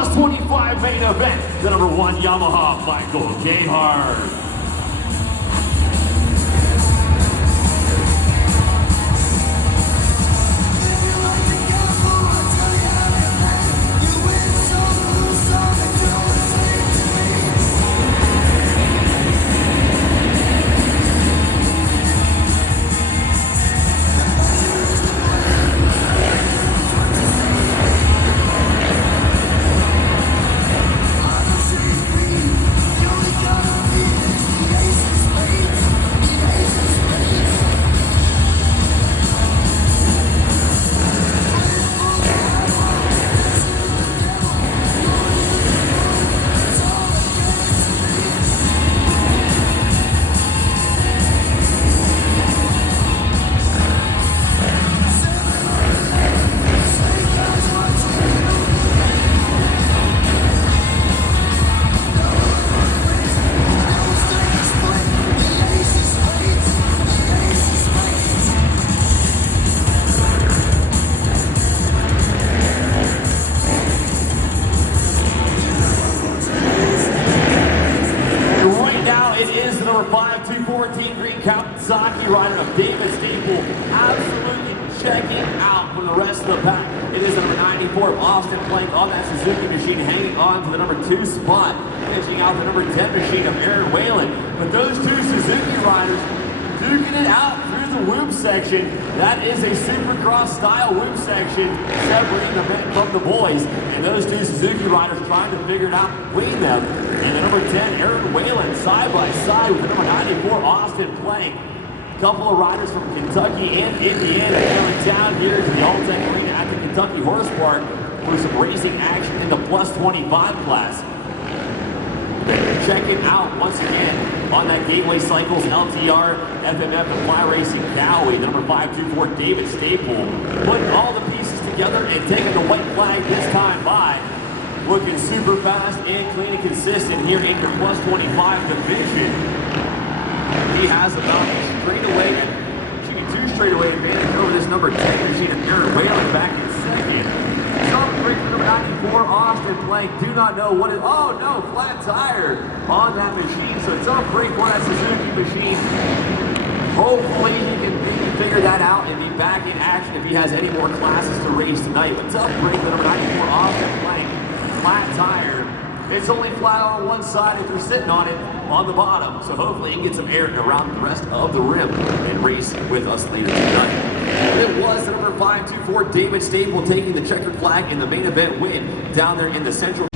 plus 25 main event, the number 1 Yamaha, Michael Gayhart. Number 5, 214 green Kawasaki rider of David Staple, absolutely checking out from the rest of the pack. It is number 94 of Austin playing on that Suzuki machine, hanging on to the number 2 spot, finishing out the number 10 machine of Aaron Whalen. But those two Suzuki riders duking it out through the whoop section. That is a Supercross style whoop section separating the men from the boys. And those two Suzuki riders trying to figure it out between them. And the number 10, Aaron Whalen, side by side with the number 94, Austin playing. A couple of riders from Kentucky and Indiana coming down here to the All-Tech Arena at the Kentucky Horse Park for some racing action in the plus 25 class. Check it out once again on that Gateway Cycles LTR FMF and Fly Racing Cowie. The number 524 David Staple putting all the pieces together and taking the white flag this time by. Looking super fast and clean and consistent here in your plus 25 division. He has about a straightaway, two straightaway advantage over this number 10 machine of Aaron Whalen back in second. Some break for number 94, Austin playing, do not know what it, oh no, flat tire on that machine. So it's up break for that Suzuki machine. Hopefully he can maybe figure that out and be back in action if he has any more classes to race tonight. But tough break for number 94, Austin playing, flat tire. It's only flat on one side if you're sitting on it on the bottom. So hopefully he can get some air around the rest of the rim and race with us later tonight. It was the number 524 David Staple taking the checkered flag in the main event win down there in the Central.